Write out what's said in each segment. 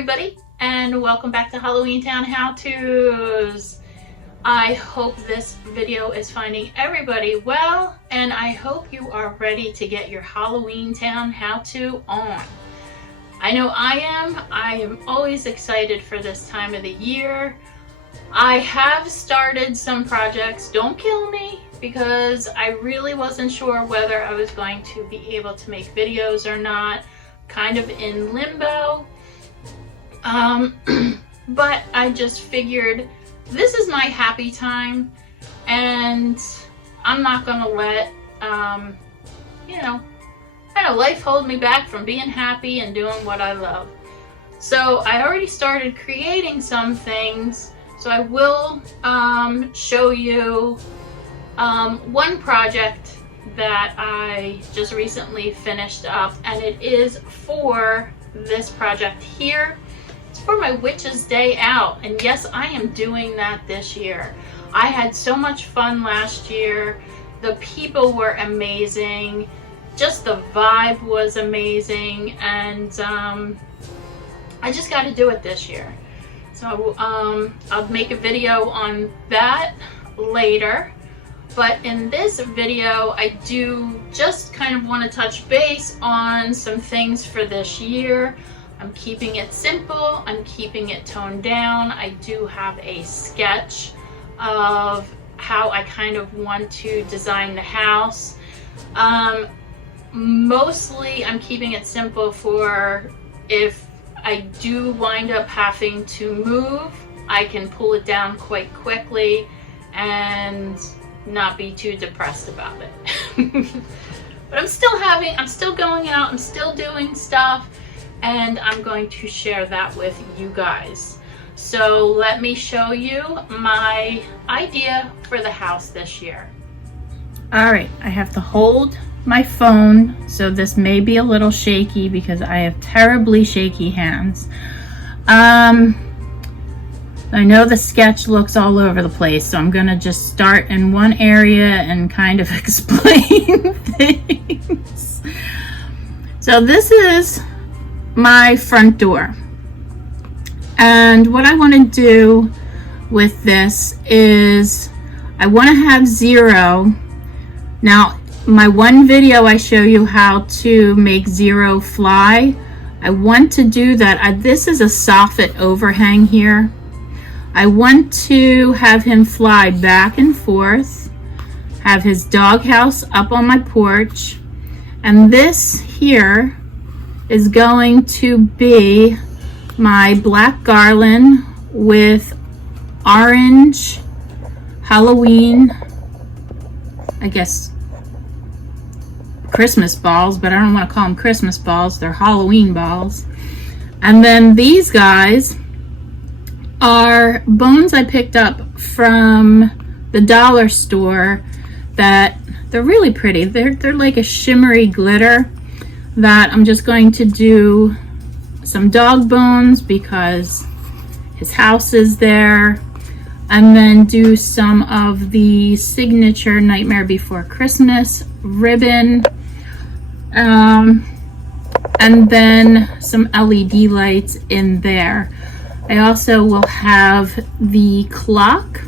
everybody, and welcome back to Halloween Town How-Tos. I hope this video is finding everybody well, and I hope you are ready to get your Halloween Town How-To on. I know I am. I am always excited for this time of the year. I have started some projects, don't kill me, because I really wasn't sure whether I was going to be able to make videos or not. Kind of in limbo. But I just figured this is my happy time, and I'm not gonna let kind of life hold me back from being happy and doing what I love. So I already started creating some things, so I will show you one project that I just recently finished up, and it is for this project here. It's for my Witch's Day Out, and yes, I am doing that this year. I had so much fun last year. The people were amazing. Just the vibe was amazing, and I just got to do it this year. So I'll make a video on that later. But in this video, I do just kind of want to touch base on some things for this year. I'm keeping it simple. I'm keeping it toned down. I do have a sketch of how I kind of want to design the house. Mostly I'm keeping it simple for if I do wind up having to move, I can pull it down quite quickly and not be too depressed about it. But I'm still going out, I'm still doing stuff, and I'm going to share that with you guys. So let me show you my idea for the house this year. All right, I have to hold my phone, so this may be a little shaky because I have terribly shaky hands. I know the sketch looks all over the place, so I'm gonna just start in one area and kind of explain things. So this is my front door, and what I want to do with this is I want to have 0. Now, my one video I show you how to make 0 fly. I want to do that. This is a soffit overhang here. I want to have him fly back and forth, have his doghouse up on my porch, and this here is going to be my black garland with orange Halloween, I guess, Christmas balls, but I don't want to call them Christmas balls, they're Halloween balls. And then these guys are bones I picked up from the dollar store that they're really pretty. They're like a shimmery glitter that I'm just going to do some dog bones because his house is there, and then do some of the signature Nightmare Before Christmas ribbon, and then some LED lights in there. I also will have the clock.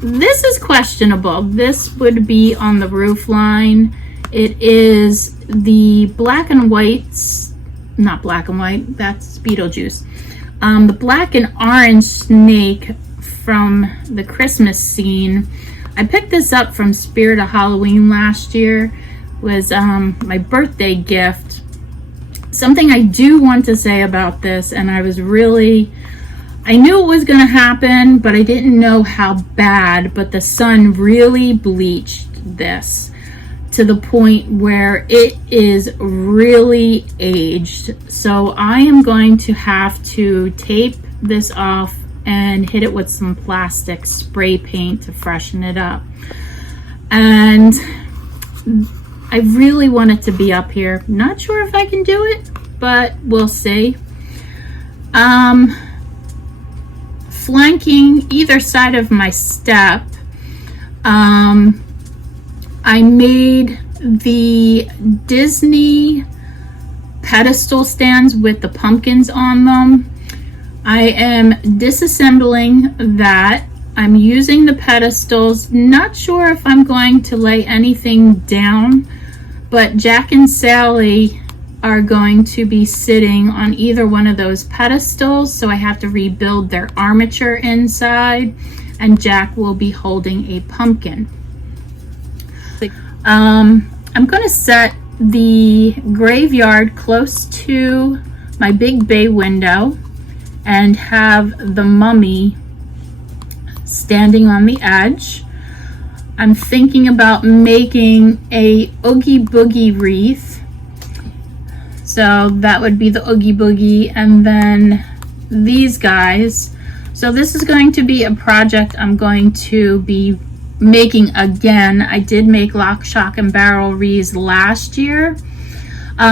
This is questionable. This would be on the roof line. It is the black and whites, not black and white, that's Beetlejuice. The black and orange snake from the Christmas scene. I picked this up from Spirit of Halloween last year. It was my birthday gift. Something I do want to say about this, and I knew it was going to happen, but I didn't know how bad, but the sun really bleached this to the point where it is really aged. So I am going to have to tape this off and hit it with some plastic spray paint to freshen it up. And I really want it to be up here. Not sure if I can do it, but we'll see. Flanking either side of my step, I made the Disney pedestal stands with the pumpkins on them. I am disassembling that. I'm using the pedestals. Not sure if I'm going to lay anything down, but Jack and Sally are going to be sitting on either one of those pedestals, so I have to rebuild their armature inside, and Jack will be holding a pumpkin. I'm going to set the graveyard close to my big bay window and have the mummy standing on the edge. I'm thinking about making a Oogie Boogie wreath. So that would be the Oogie Boogie, and then these guys. So this is going to be a project I'm going to be making again. I did make lock, shock, and barrel wreaths last year,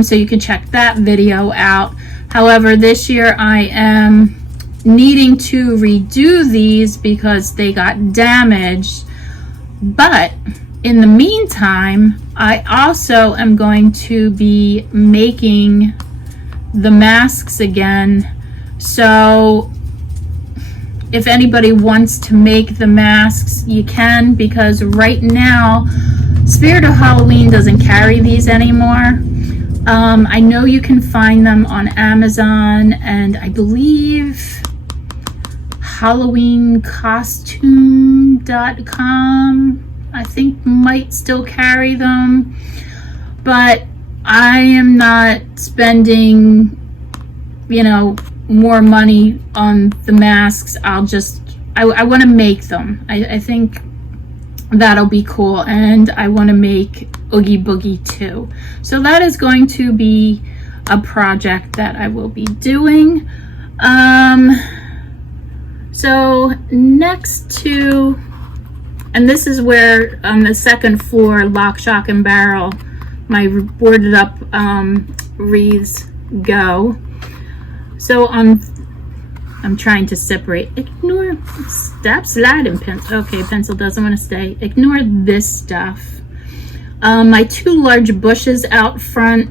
so you can check that video out. However, this year I am needing to redo these because they got damaged. But in the meantime, I also am going to be making the masks again. So if anybody wants to make the masks, you can, because right now Spirit of Halloween doesn't carry these anymore. I know you can find them on Amazon, and I believe HalloweenCostume.com I think might still carry them, but I am not spending, you know, more money on the masks. I want to make them. I think that'll be cool, and I want to make Oogie Boogie too. So that is going to be a project that I will be doing. So next to, and this is where on the second floor, lock, shock, and barrel, my boarded up wreaths go. So I'm trying to separate. Ignore, stop sliding, pencil. Okay, pencil doesn't want to stay. Ignore this stuff. My two large bushes out front,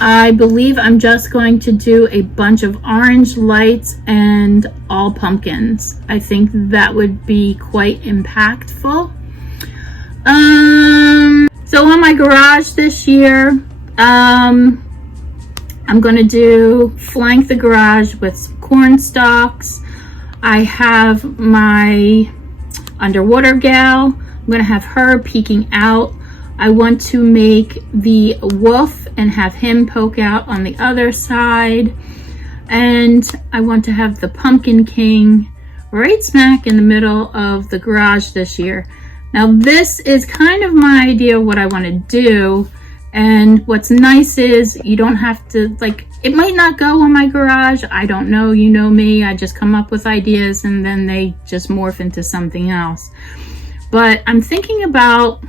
I believe I'm just going to do a bunch of orange lights and all pumpkins. I think that would be quite impactful. So on my garage this year, I'm going to flank the garage with some corn stalks. I have my underwater gal. I'm going to have her peeking out. I want to make the wolf and have him poke out on the other side. And I want to have the Pumpkin King right smack in the middle of the garage this year. Now this is kind of my idea of what I want to do. And what's nice is you don't have to, like, it might not go on my garage. I don't know, you know me. I just come up with ideas and then they just morph into something else. But I'm thinking about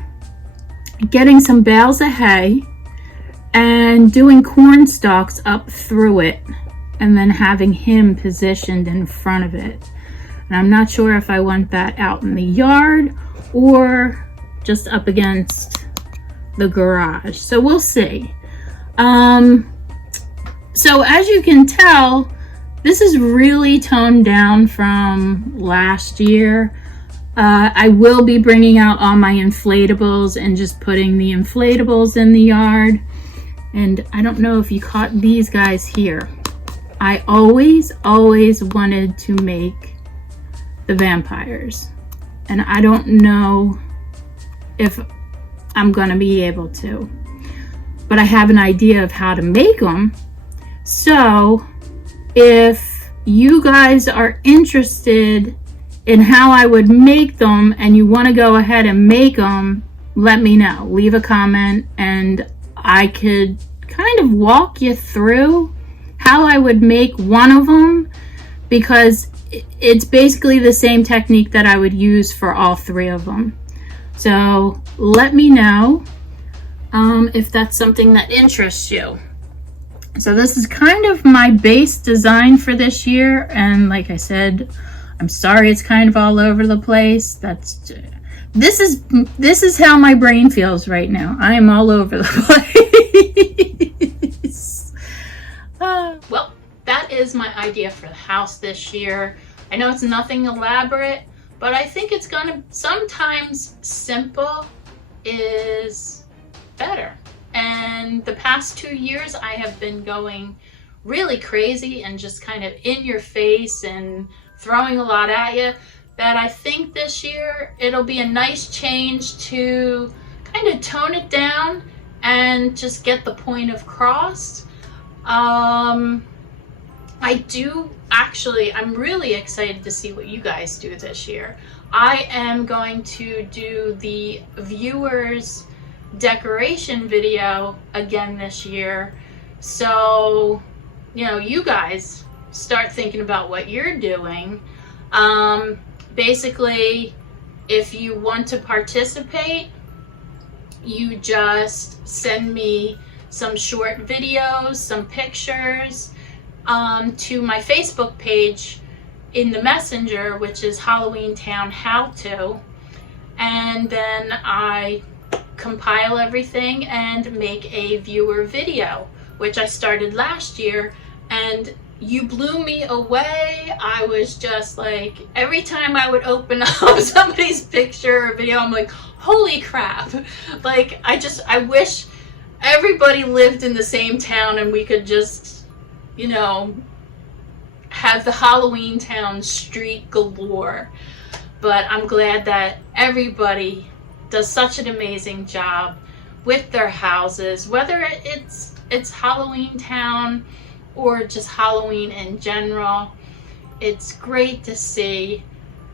getting some bales of hay and doing corn stalks up through it and then having him positioned in front of it. And I'm not sure if I want that out in the yard or just up against the garage. So we'll see. So as you can tell, this is really toned down from last year. I will be bringing out all my inflatables and just putting the inflatables in the yard. And I don't know if you caught these guys here. I always wanted to make the vampires. And I don't know if I'm gonna be able to. But I have an idea of how to make them. So if you guys are interested in how I would make them and you want to go ahead and make them, let me know. Leave a comment and I could kind of walk you through how I would make one of them, because it's basically the same technique that I would use for all three of them. So let me know if that's something that interests you. So this is kind of my base design for this year, and like I said, I'm sorry it's kind of all over the place. This is how my brain feels right now. I am all over the place. Well, that is my idea for the house this year. I know it's nothing elaborate, but I think it's gonna, sometimes simple is better. And the past 2 years I have been going really crazy and just kind of in your face and throwing a lot at you, that I think this year it'll be a nice change to kind of tone it down and just get the point across. I'm really excited to see what you guys do this year. I am going to do the viewers decoration video again this year. So, you know, you guys start thinking about what you're doing. Basically, if you want to participate, you just send me some short videos, some pictures, to my Facebook page in the Messenger, which is Halloween Town How To, and then I compile everything and make a viewer video, which I started last year, and you blew me away. I was just like, every time I would open up somebody's picture or video, I'm like, holy crap. Like, I wish everybody lived in the same town and we could just, you know, have the Halloween Town street galore. But I'm glad that everybody does such an amazing job with their houses, whether it's Halloween Town or just Halloween in general. It's great to see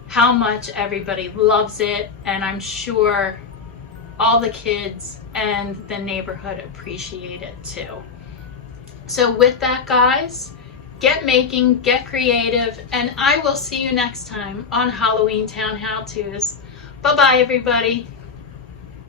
how much everybody loves it, and I'm sure all the kids and the neighborhood appreciate it too. So with that, guys, get making, get creative, and I will see you next time on Halloween Town How To's. Bye bye, everybody.